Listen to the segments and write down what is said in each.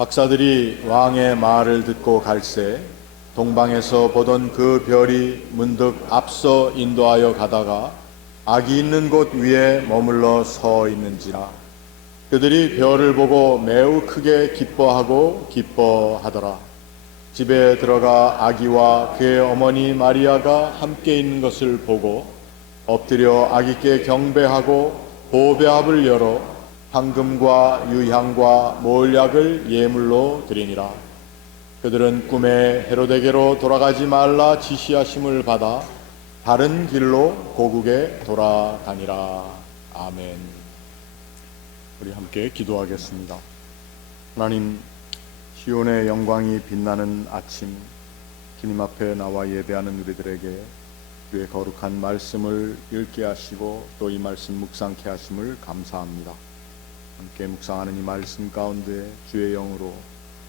박사들이 왕의 말을 듣고 갈새 동방에서 보던 그 별이 문득 앞서 인도하여 가다가 악이 있는 곳 위에 머물러 서 있는지라. 그들이 별을 보고 매우 크게 기뻐하더라. 집에 들어가 아기와 그의 어머니 마리아가 함께 있는 것을 보고 엎드려 아기께 경배하고 보배합을 열어 황금과 유향과 몰약을 예물로 드리니라. 그들은 꿈에 헤로데게로 돌아가지 말라 지시하심을 받아 다른 길로 고국에 돌아가니라. 아멘. 우리 함께 기도하겠습니다. 하나님, 시온의 영광이 빛나는 아침, 주님 앞에 나와 예배하는 우리들에게 주의 거룩한 말씀을 읽게 하시고 또 이 말씀 묵상케 하심을 감사합니다. 함께 묵상하는 이 말씀 가운데 주의 영으로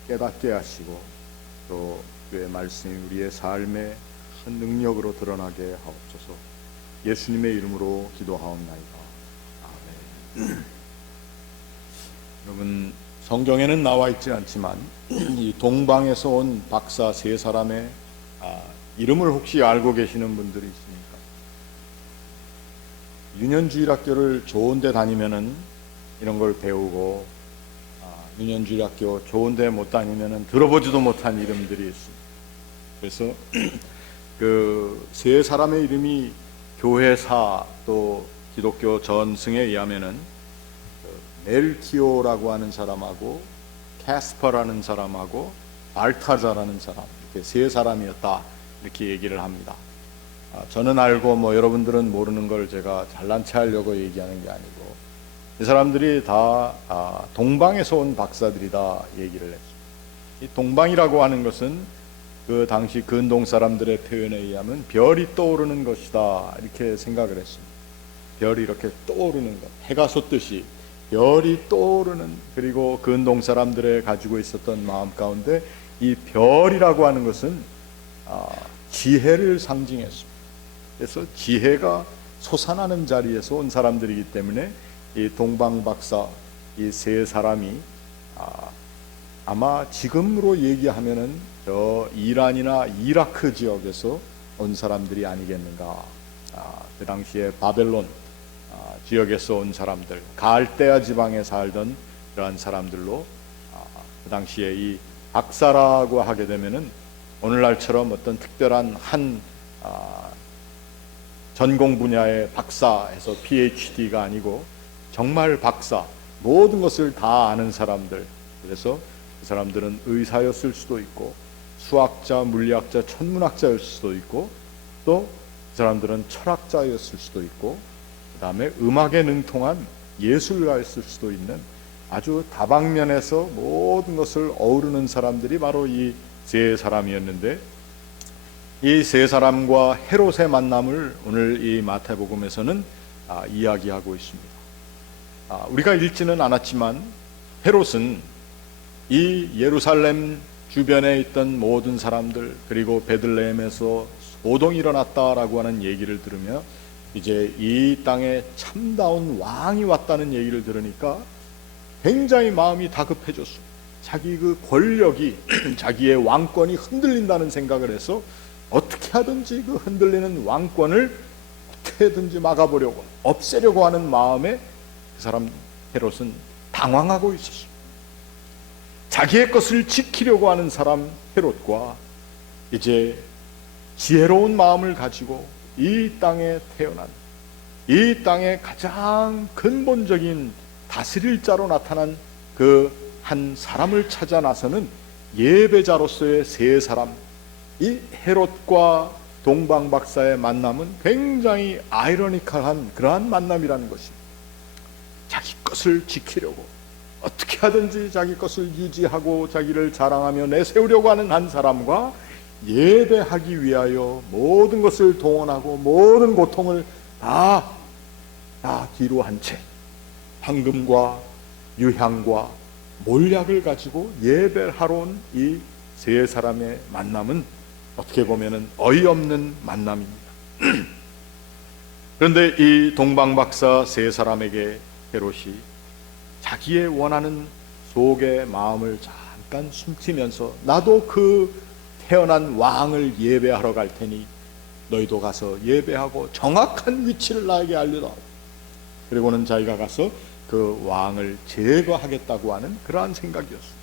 깨닫게 하시고 또 주의 말씀이 우리의 삶에 큰 능력으로 드러나게 하옵소서. 예수님의 이름으로 기도하옵나이다. 아멘. 여러분, 성경에는 나와 있지 않지만 이 동방에서 온 박사 세 사람의 이름을 혹시 알고 계시는 분들이 있습니까? 유년주일학교를 좋은 데 다니면은 이런 걸 배우고, 유년주일학교 좋은 데 못 다니면은 들어보지도 못한 이름들이 있습니다. 그래서 그 세 사람의 이름이 교회사 또 기독교 전승에 의하면은 멜키오라고 하는 사람하고 캐스퍼라는 사람하고 알타자라는 사람, 이렇게 세 사람이었다, 이렇게 얘기를 합니다. 저는 알고 여러분들은 모르는 걸 제가 잘난 체 하려고 얘기하는 게 아니고, 이 사람들이 다 동방에서 온 박사들이다 얘기를 했습니다. 이 동방이라고 하는 것은 그 당시 근동 사람들의 표현에 의하면 별이 떠오르는 것이다, 이렇게 생각을 했습니다. 별이 이렇게 떠오르는 것, 해가 솟듯이 별이 떠오르는, 그리고 근동 사람들의 가지고 있었던 마음 가운데 이 별이라고 하는 것은 지혜를 상징했습니다. 그래서 지혜가 솟아나는 자리에서 온 사람들이기 때문에 이 동방박사 이 세 사람이 아마 지금으로 얘기하면은 저 이란이나 이라크 지역에서 온 사람들이 아니겠는가. 그 당시에 바벨론 지역에서 온 사람들, 갈대아 지방에 살던 그러한 사람들로, 그 당시에 이 박사라고 하게 되면은 오늘날처럼 어떤 특별한 한 전공 분야의 박사에서 PhD가 아니고 정말 박사, 모든 것을 다 아는 사람들. 그래서 그 사람들은 의사였을 수도 있고 수학자, 물리학자, 천문학자였을 수도 있고 또 그 사람들은 철학자였을 수도 있고 그 다음에 음악에 능통한 예술가였을 수도 있는 아주 다방면에서 모든 것을 어우르는 사람들이 바로 이 세 사람이었는데, 이 세 사람과 헤롯의 만남을 오늘 이 마태복음에서는 이야기하고 있습니다. 우리가 읽지는 않았지만 헤롯은 이 예루살렘 주변에 있던 모든 사람들, 그리고 베들레헴에서 소동이 일어났다라고 하는 얘기를 들으며 이제 이 땅에 참다운 왕이 왔다는 얘기를 들으니까 굉장히 마음이 다급해졌습니다. 자기 그 권력이 자기의 왕권이 흔들린다는 생각을 해서 어떻게 하든지 그 흔들리는 왕권을 어떻게든지 막아보려고, 없애려고 하는 마음에 그 사람 헤롯은 당황하고 있었습니다. 자기의 것을 지키려고 하는 사람 헤롯과 이제 지혜로운 마음을 가지고 이 땅에 태어난, 이 땅의 가장 근본적인 다스릴 자로 나타난 그 한 사람을 찾아 나서는 예배자로서의 세 사람, 이 헤롯과 동방박사의 만남은 굉장히 아이러니컬한 그러한 만남이라는 것입니다. 자기 것을 지키려고 어떻게 하든지 자기 것을 유지하고 자기를 자랑하며 내세우려고 하는 한 사람과 예배하기 위하여 모든 것을 동원하고 모든 고통을 다 뒤로 한 채 황금과 유향과 몰약을 가지고 예배하러 온 이 세 사람의 만남은 어떻게 보면은 어이없는 만남입니다. 그런데 이 동방박사 세 사람에게 헤롯이 자기의 원하는 속의 마음을 잘 잠깐 숨쉬면서 나도 그 태어난 왕을 예배하러 갈 테니 너희도 가서 예배하고 정확한 위치를 나에게 알려다. 그리고는 자기가 가서 그 왕을 제거하겠다고 하는 그러한 생각이었습니다.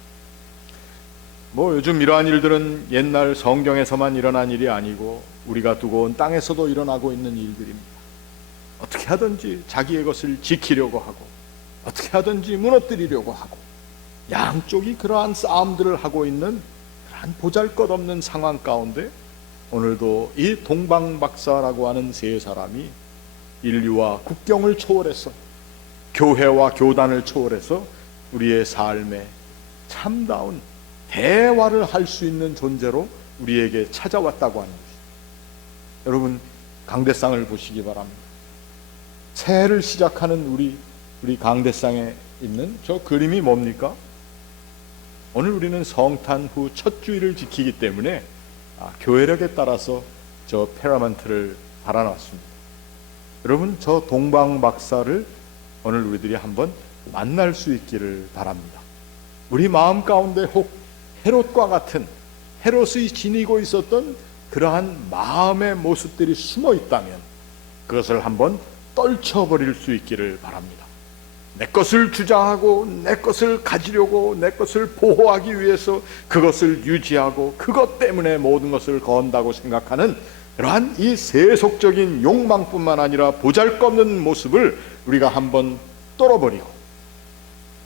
요즘 이러한 일들은 옛날 성경에서만 일어난 일이 아니고 우리가 두고 온 땅에서도 일어나고 있는 일들입니다. 어떻게 하든지 자기의 것을 지키려고 하고 어떻게 하든지 무너뜨리려고 하고 양쪽이 그러한 싸움들을 하고 있는 그러한 보잘것없는 상황 가운데 오늘도 이 동방박사라고 하는 세 사람이 인류와 국경을 초월해서 교회와 교단을 초월해서 우리의 삶에 참다운 대화를 할 수 있는 존재로 우리에게 찾아왔다고 하는 것입니다. 여러분, 강대상을 보시기 바랍니다. 새해를 시작하는 우리 강대상에 있는 저 그림이 뭡니까? 오늘 우리는 성탄 후 첫 주일을 지키기 때문에 교회력에 따라서 저 페라먼트를 달아놨습니다. 여러분, 저 동방박사를 오늘 우리들이 한번 만날 수 있기를 바랍니다. 우리 마음 가운데 혹 헤롯과 같은, 헤롯이 지니고 있었던 그러한 마음의 모습들이 숨어 있다면 그것을 한번 떨쳐버릴 수 있기를 바랍니다. 내 것을 주장하고 내 것을 가지려고 내 것을 보호하기 위해서 그것을 유지하고 그것 때문에 모든 것을 건다고 생각하는 그러한 이 세속적인 욕망뿐만 아니라 보잘것없는 모습을 우리가 한번 떨어버리고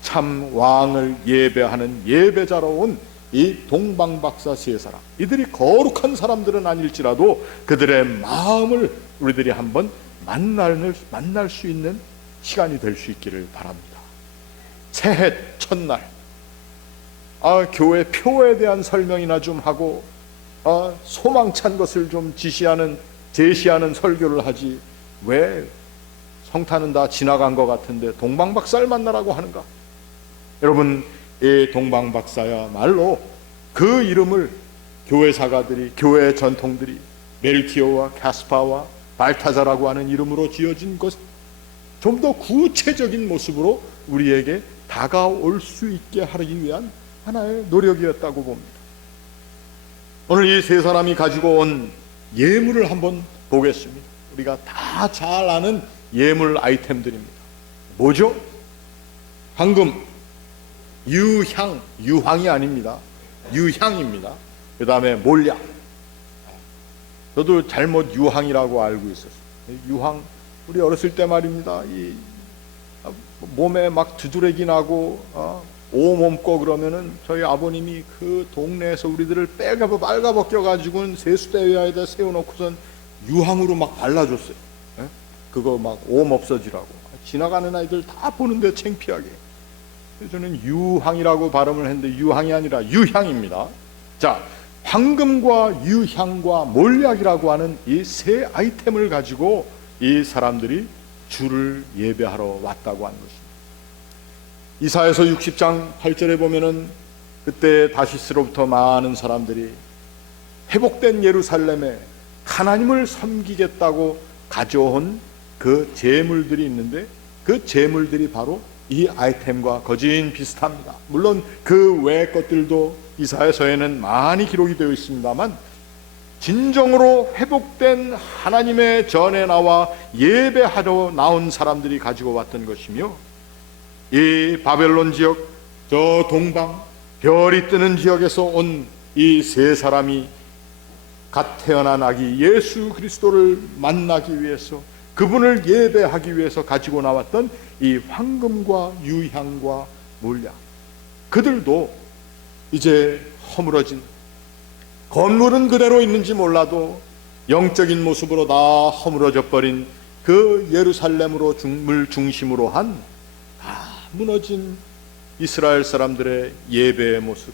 참 왕을 예배하는 예배자로 온 이 동방박사 세 사람, 이들이 거룩한 사람들은 아닐지라도 그들의 마음을 우리들이 한번 만날 수 있는 시간이 될 수 있기를 바랍니다. 새해 첫날 교회 표에 대한 설명이나 좀 하고 소망찬 것을 좀 제시하는 설교를 하지 왜 성탄은 다 지나간 것 같은데 동방박사를 만나라고 하는가? 여러분, 이 동방박사야말로 그 이름을 교회 사가들이, 교회 전통들이 멜키오와 카스파와 발타자라고 하는 이름으로 지어진 것, 좀 더 구체적인 모습으로 우리에게 다가올 수 있게 하기 위한 하나의 노력이었다고 봅니다. 오늘 이 세 사람이 가지고 온 예물을 한번 보겠습니다. 우리가 다 잘 아는 예물 아이템들입니다. 뭐죠? 황금, 유황이 아닙니다. 유향입니다. 그 다음에 몰약. 저도 잘못 유황이라고 알고 있었어요. 유황, 우리 어렸을 때 말입니다. 이 몸에 막 두드러기 나고 오몸고 그러면은 저희 아버님이 그 동네에서 우리들을 빨가벗겨 가지고는 세수대 위에다 세워놓고선 유황으로 막 발라줬어요. 그거 막 오몸 없어지라고. 지나가는 아이들 다 보는데 창피하게. 저는 유황이라고 발음을 했는데 유황이 아니라 유향입니다. 자, 황금과 유향과 몰약이라고 하는 이 세 아이템을 가지고 이 사람들이 주를 예배하러 왔다고 하는 것입니다. 이사야서 60장 8절에 보면은 그때 다시스로부터 많은 사람들이 회복된 예루살렘에 하나님을 섬기겠다고 가져온 그 제물들이 있는데 그 제물들이 바로 이 아이템과 거진 비슷합니다. 물론 그 외의 것들도 이사야서에는 많이 기록이 되어 있습니다만 진정으로 회복된 하나님의 전에 나와 예배하러 나온 사람들이 가지고 왔던 것이며, 이 바벨론 지역, 저 동방 별이 뜨는 지역에서 온 이 세 사람이 갓 태어난 아기 예수 그리스도를 만나기 위해서, 그분을 예배하기 위해서 가지고 나왔던 이 황금과 유향과 몰약, 그들도 이제 허물어진, 건물은 그대로 있는지 몰라도 영적인 모습으로 다 허물어져 버린 그 예루살렘으로 물 중심으로 한 무너진 이스라엘 사람들의 예배의 모습,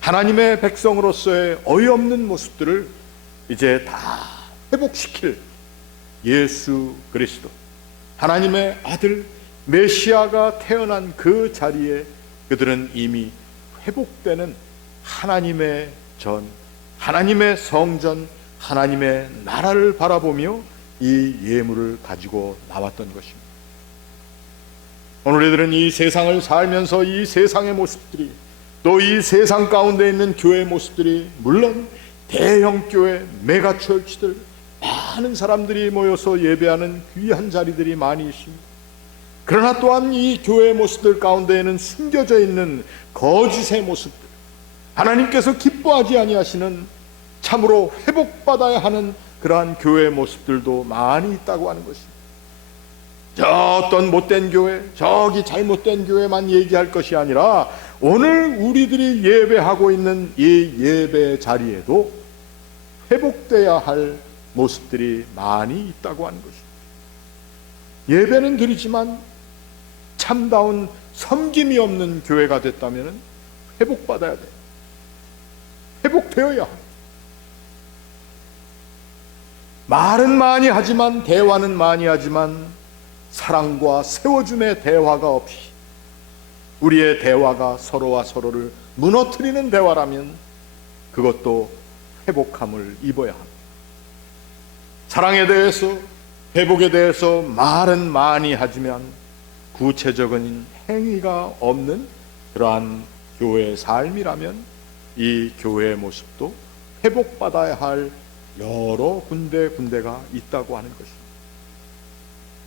하나님의 백성으로서의 어이없는 모습들을 이제 다 회복시킬 예수 그리스도, 하나님의 아들 메시아가 태어난 그 자리에 그들은 이미 회복되는 하나님의 전, 하나님의 성전, 하나님의 나라를 바라보며 이 예물을 가지고 나왔던 것입니다. 오늘 애들은 이 세상을 살면서 이 세상의 모습들이 또 이 세상 가운데 있는 교회 모습들이 물론 대형 교회, 메가철치들 많은 사람들이 모여서 예배하는 귀한 자리들이 많이 있습니다. 그러나 또한 이 교회 모습들 가운데에는 숨겨져 있는 거짓의 모습들, 하나님께서 기뻐하지 아니하시는 참으로 회복받아야 하는 그러한 교회 모습들도 많이 있다고 하는 것입니다. 저 어떤 못된 교회, 저기 잘못된 교회만 얘기할 것이 아니라 오늘 우리들이 예배하고 있는 이 예배 자리에도 회복돼야 할 모습들이 많이 있다고 하는 것입니다. 예배는 드리지만 참다운 섬김이 없는 교회가 됐다면 회복받아야 돼요. 회복되어야 합니다. 말은 많이 하지만, 대화는 많이 하지만 사랑과 세워줌의 대화가 없이 우리의 대화가 서로와 서로를 무너뜨리는 대화라면 그것도 회복함을 입어야 합니다. 사랑에 대해서, 회복에 대해서 말은 많이 하지만 구체적인 행위가 없는 그러한 교회의 삶이라면 이 교회의 모습도 회복받아야 할 여러 군데가 있다고 하는 것입니다.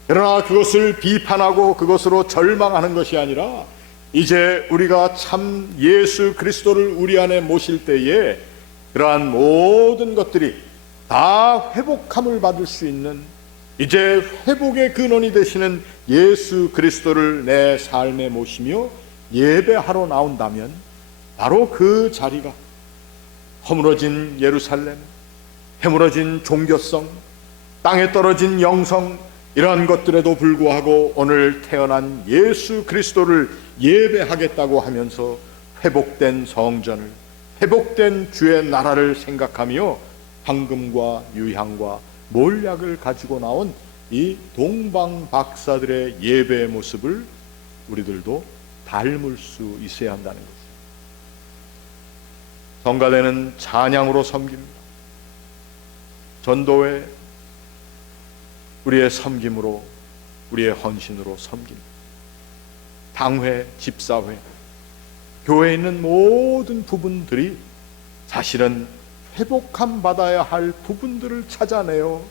그러나 그것을 비판하고 그것으로 절망하는 것이 아니라 이제 우리가 참 예수 그리스도를 우리 안에 모실 때에 그러한 모든 것들이 다 회복함을 받을 수 있는, 이제 회복의 근원이 되시는 예수 그리스도를 내 삶에 모시며 예배하러 나온다면 바로 그 자리가 허물어진 예루살렘, 허물어진 종교성, 땅에 떨어진 영성, 이러한 것들에도 불구하고 오늘 태어난 예수 그리스도를 예배하겠다고 하면서 회복된 성전을, 회복된 주의 나라를 생각하며 황금과 유향과 몰약을 가지고 나온 이 동방 박사들의 예배의 모습을 우리들도 닮을 수 있어야 한다는 것입니다. 성가대는 찬양으로 섬깁니다. 전도회, 우리의 섬김으로, 우리의 헌신으로 섬깁니다. 당회, 집사회, 교회에 있는 모든 부분들이 사실은 회복함 받아야 할 부분들을 찾아내어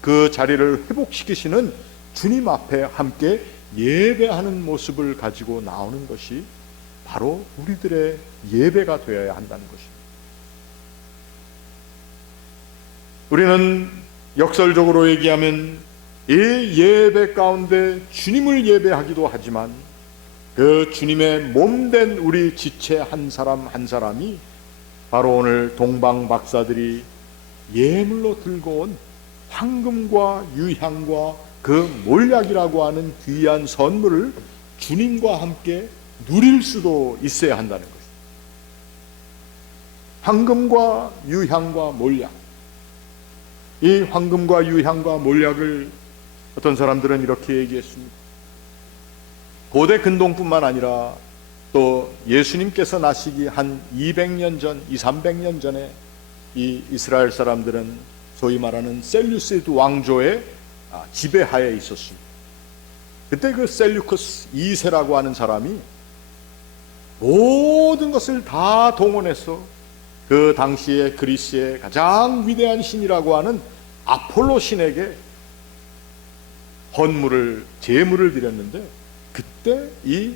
그 자리를 회복시키시는 주님 앞에 함께 예배하는 모습을 가지고 나오는 것이 바로 우리들의 예배가 되어야 한다는 것입니다. 우리는 역설적으로 얘기하면 이 예배 가운데 주님을 예배하기도 하지만 그 주님의 몸된 우리 지체 한 사람 한 사람이 바로 오늘 동방 박사들이 예물로 들고 온 황금과 유향과 그 몰약이라고 하는 귀한 선물을 주님과 함께 누릴 수도 있어야 한다는 것입니다. 황금과 유향과 몰약, 이 황금과 유향과 몰약을 어떤 사람들은 이렇게 얘기했습니다. 고대 근동뿐만 아니라 또 예수님께서 나시기 한 200년 전, 200~300년 전에 이 이스라엘 사람들은 소위 말하는 셀류시드 왕조의 지배하에 있었습니다. 그때 그 셀류커스 2세라고 하는 사람이 모든 것을 다 동원해서 그 당시에 그리스의 가장 위대한 신이라고 하는 아폴로 신에게 헌물을, 제물을 드렸는데 그때 이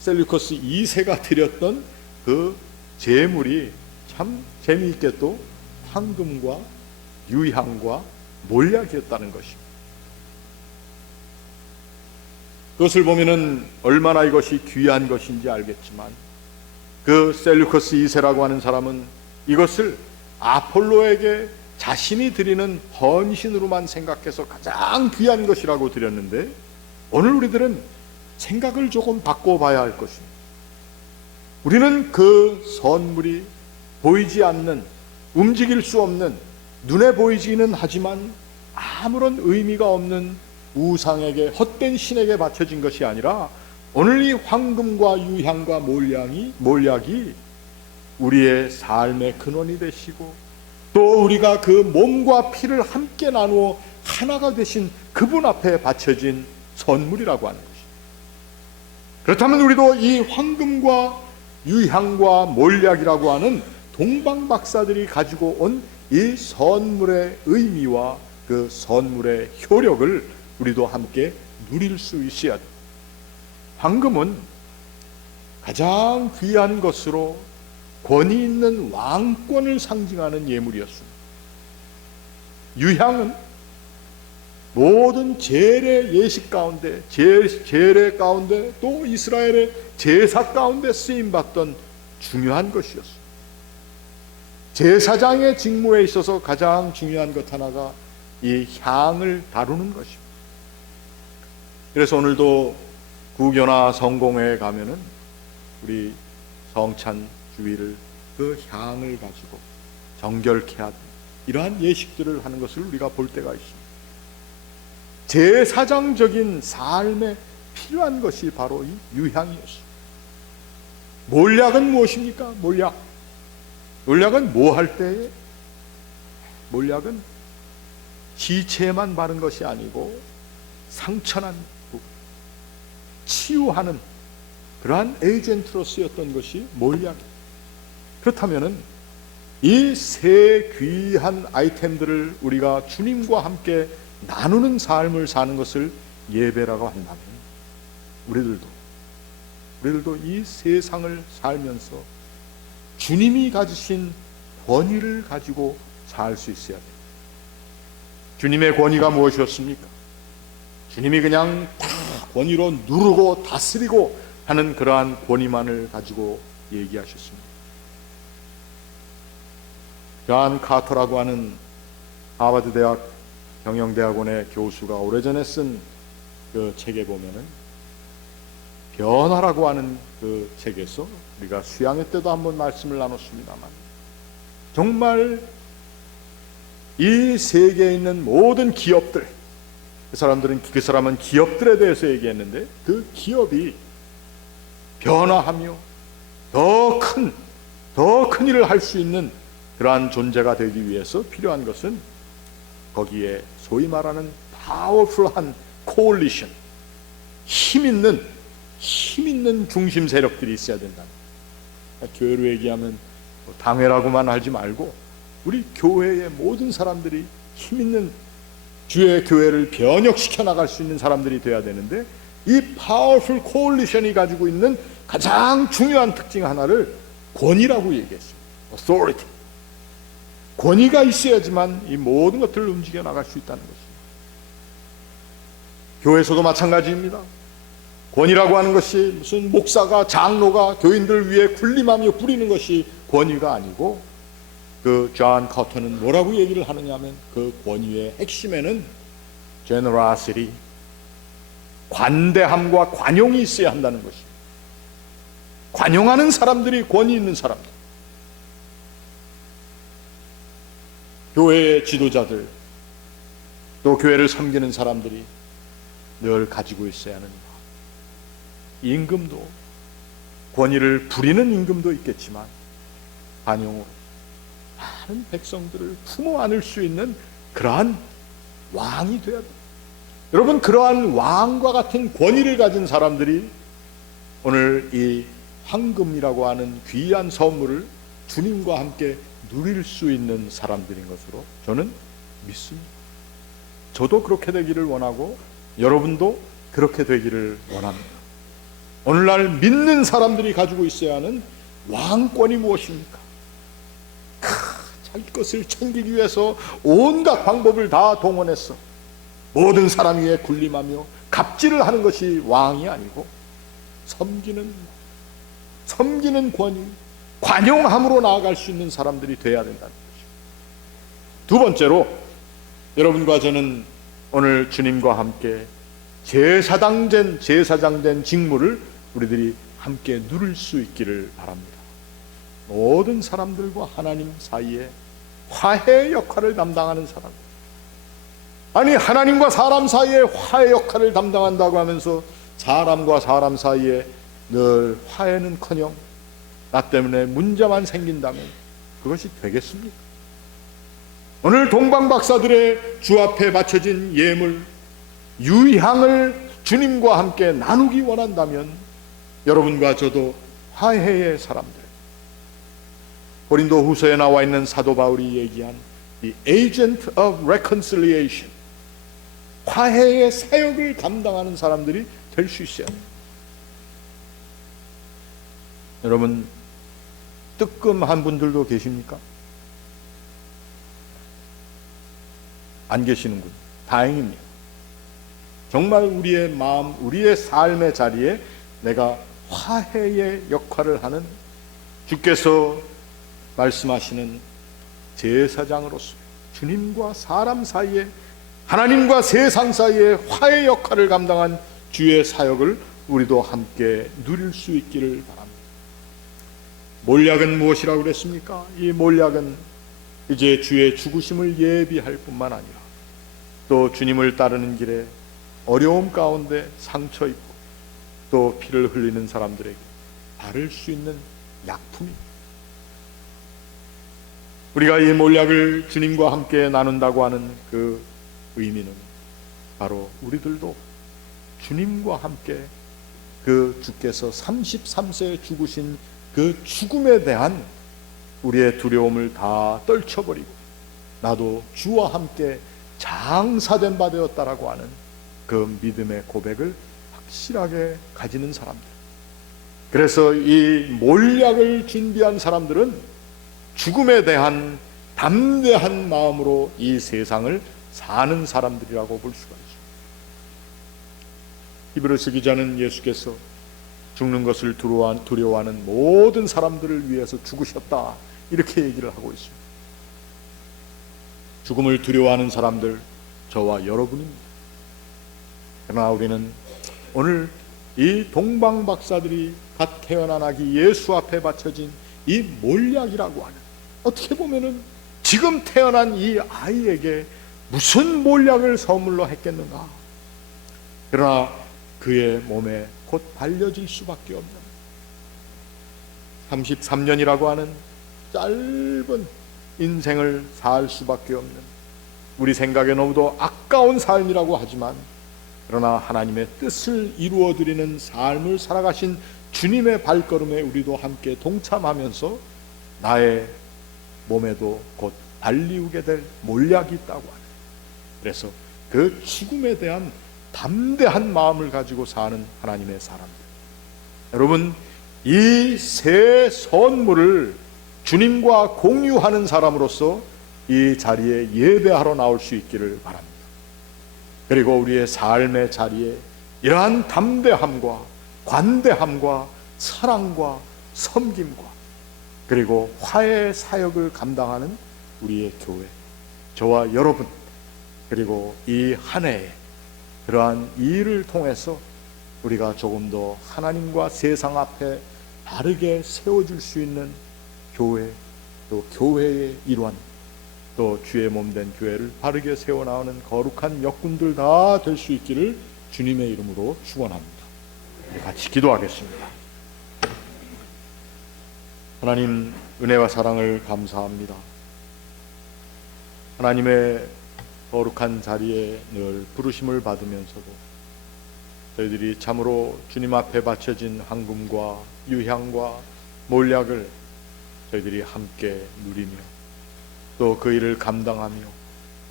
셀류커스 2세가 드렸던 그 제물이 참 재미있게 또 황금과 유향과 몰약이었다는 것입니다. 그것을 보면은 얼마나 이것이 귀한 것인지 알겠지만 그 셀류커스 2세라고 하는 사람은 이것을 아폴로에게 자신이 드리는 헌신으로만 생각해서 가장 귀한 것이라고 드렸는데 오늘 우리들은 생각을 조금 바꿔봐야 할 것입니다. 우리는 그 선물이 보이지 않는, 움직일 수 없는, 눈에 보이지는 하지만 아무런 의미가 없는 우상에게, 헛된 신에게 바쳐진 것이 아니라 오늘 이 황금과 유향과 몰약이 우리의 삶의 근원이 되시고 또 우리가 그 몸과 피를 함께 나누어 하나가 되신 그분 앞에 바쳐진 선물이라고 하는 것입니다. 그렇다면 우리도 이 황금과 유향과 몰약이라고 하는 동방 박사들이 가지고 온 이 선물의 의미와 그 선물의 효력을 우리도 함께 누릴 수 있어야 돼. 황금은 가장 귀한 것으로 권위 있는 왕권을 상징하는 예물이었습니다. 유향은 모든 제례 예식 가운데, 제례 가운데, 또 이스라엘의 제사 가운데 쓰임받던 중요한 것이었습니다. 제사장의 직무에 있어서 가장 중요한 것 하나가 이 향을 다루는 것입니다. 그래서 오늘도 구교나 성공회에 가면은 우리 성찬 주일을 그 향을 가지고 정결케 하는 이러한 예식들을 하는 것을 우리가 볼 때가 있습니다. 제사장적인 삶에 필요한 것이 바로 이 유향이었습니다. 몰약은 무엇입니까? 몰약은 뭐 할 때에? 몰약은 지체에만 바른 것이 아니고 상처난 부분, 치유하는 그러한 에이전트로 쓰였던 것이 몰약이에요. 그렇다면은 이 세 귀한 아이템들을 우리가 주님과 함께 나누는 삶을 사는 것을 예배라고 한다면 우리들도 이 세상을 살면서 주님이 가지신 권위를 가지고 살 수 있어야 돼요. 주님의 권위가 무엇이었습니까? 주님이 그냥 다 권위로 누르고 다스리고 하는 그러한 권위만을 가지고 얘기하셨습니다. 존 카터라고 하는 하버드 대학 경영대학원의 교수가 오래전에 쓴 그 책에 보면은 변화라고 하는 그 책에서 우리가 수양회 때도 한번 말씀을 나눴습니다만 정말 이 세계에 있는 모든 기업들, 그 사람은 기업들에 대해서 얘기했는데 그 기업이 변화하며 더 큰 일을 할 수 있는 그러한 존재가 되기 위해서 필요한 것은 거기에 소위 말하는 파워풀한 코올리션, 힘 있는 중심 세력들이 있어야 된다. 교회로 얘기하면 당회라고만 하지 말고 우리 교회의 모든 사람들이 힘 있는 주의 교회를 변혁시켜 나갈 수 있는 사람들이 돼야 되는데 이 파워풀 코올리션이 가지고 있는 가장 중요한 특징 하나를 권위라고 얘기했습니다. authority. 권위가 있어야지만 이 모든 것들을 움직여 나갈 수 있다는 것입니다. 교회에서도 마찬가지입니다. 권위라고 하는 것이 무슨 목사가, 장로가 교인들 위해 군림하며 부리는 것이 권위가 아니고 그 존 커터는 뭐라고 얘기를 하느냐 하면 그 권위의 핵심에는 generosity, 관대함과 관용이 있어야 한다는 것입니다. 관용하는 사람들이 권위 있는 사람들, 교회의 지도자들, 또 교회를 섬기는 사람들이 늘 가지고 있어야 하는 임금도, 권위를 부리는 임금도 있겠지만 관용으로 많은 백성들을 품어 안을 수 있는 그러한 왕이 되어야 돼요. 여러분, 그러한 왕과 같은 권위를 가진 사람들이 오늘 이 황금이라고 하는 귀한 선물을 주님과 함께 누릴 수 있는 사람들인 것으로 저는 믿습니다. 저도 그렇게 되기를 원하고 여러분도 그렇게 되기를 원합니다. 오늘날 믿는 사람들이 가지고 있어야 하는 왕권이 무엇입니까? 자기 것을 챙기기 위해서 온갖 방법을 다 동원했어. 모든 사람 위에 군림하며 갑질을 하는 것이 왕이 아니고 섬기는 권위, 관용함으로 나아갈 수 있는 사람들이 돼야 된다는 것입니다. 두 번째로 여러분과 저는 오늘 주님과 함께 제사장 된 직무를 우리들이 함께 누릴 수 있기를 바랍니다. 모든 사람들과 하나님 사이에 화해 역할을 담당하는 사람, 아니 하나님과 사람 사이에 화해 역할을 담당한다고 하면서 사람과 사람 사이에 늘 화해는커녕 나 때문에 문제만 생긴다면 그것이 되겠습니까? 오늘 동방박사들의 주 앞에 바쳐진 예물 유향을 주님과 함께 나누기 원한다면 여러분과 저도 화해의 사람들. 고린도 후서에 나와 있는 사도 바울이 얘기한 The Agent of Reconciliation, 화해의 사역을 감당하는 사람들이 될 수 있어야 돼요. 여러분, 뜨끔한 분들도 계십니까? 안 계시는군. 다행입니다. 정말 우리의 마음, 우리의 삶의 자리에 내가 화해의 역할을 하는, 주께서 말씀하시는 제사장으로서 주님과 사람 사이에, 하나님과 세상 사이에 화해 역할을 감당한 주의 사역을 우리도 함께 누릴 수 있기를 바랍니다. 몰약은 무엇이라고 그랬습니까? 이 몰약은 이제 주의 죽으심을 예비할 뿐만 아니라 또 주님을 따르는 길에 어려움 가운데 상처 입고 또 피를 흘리는 사람들에게 바를 수 있는 약품입니다. 우리가 이 몰약을 주님과 함께 나눈다고 하는 그 의미는 바로 우리들도 주님과 함께 그 주께서 33세에 죽으신 그 죽음에 대한 우리의 두려움을 다 떨쳐버리고 나도 주와 함께 장사된 바 되었다라고 하는 그 믿음의 고백을 확실하게 가지는 사람들. 그래서 이 몰약을 준비한 사람들은 죽음에 대한 담대한 마음으로 이 세상을 사는 사람들이라고 볼 수가 있습니다. 히브리서 기자는 예수께서 죽는 것을 두려워하는 모든 사람들을 위해서 죽으셨다, 이렇게 얘기를 하고 있습니다. 죽음을 두려워하는 사람들, 저와 여러분입니다. 그러나 우리는 오늘 이 동방 박사들이 갓 태어난 아기 예수 앞에 바쳐진 이 몰약이라고 하는, 어떻게 보면은 지금 태어난 이 아이에게 무슨 몰약을 선물로 했겠는가. 그러나 그의 몸에 곧 발려질 수밖에 없는 33년이라고 하는 짧은 인생을 살 수밖에 없는, 우리 생각에 너무도 아까운 삶이라고 하지만 그러나 하나님의 뜻을 이루어드리는 삶을 살아가신 주님의 발걸음에 우리도 함께 동참하면서 나의 몸에도 곧 발리우게 될 몰약이 있다고 하는, 그래서 그 죽음에 대한 담대한 마음을 가지고 사는 하나님의 사람들. 여러분, 이 새 선물을 주님과 공유하는 사람으로서 이 자리에 예배하러 나올 수 있기를 바랍니다. 그리고 우리의 삶의 자리에 이러한 담대함과 관대함과 사랑과 섬김과 그리고 화해 사역을 감당하는 우리의 교회, 저와 여러분, 그리고 이 한 해에 그러한 일을 통해서 우리가 조금 더 하나님과 세상 앞에 바르게 세워줄 수 있는 교회, 또 교회의 일환, 또 주의 몸된 교회를 바르게 세워나가는 거룩한 역군들 다 될 수 있기를 주님의 이름으로 축원합니다. 같이 기도하겠습니다. 하나님, 은혜와 사랑을 감사합니다. 하나님의 거룩한 자리에 늘 부르심을 받으면서도 저희들이 참으로 주님 앞에 바쳐진 황금과 유향과 몰약을 저희들이 함께 누리며 또 그 일을 감당하며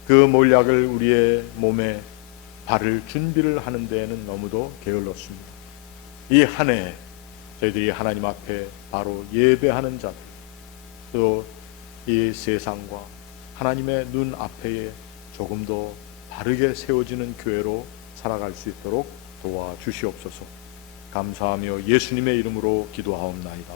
그 몰약을 우리의 몸에 바를 준비를 하는 데에는 너무도 게을렀습니다. 이 한 해 저희들이 하나님 앞에 바로 예배하는 자들, 또 이 세상과 하나님의 눈 앞에 조금 더 바르게 세워지는 교회로 살아갈 수 있도록 도와주시옵소서. 감사하며 예수님의 이름으로 기도하옵나이다.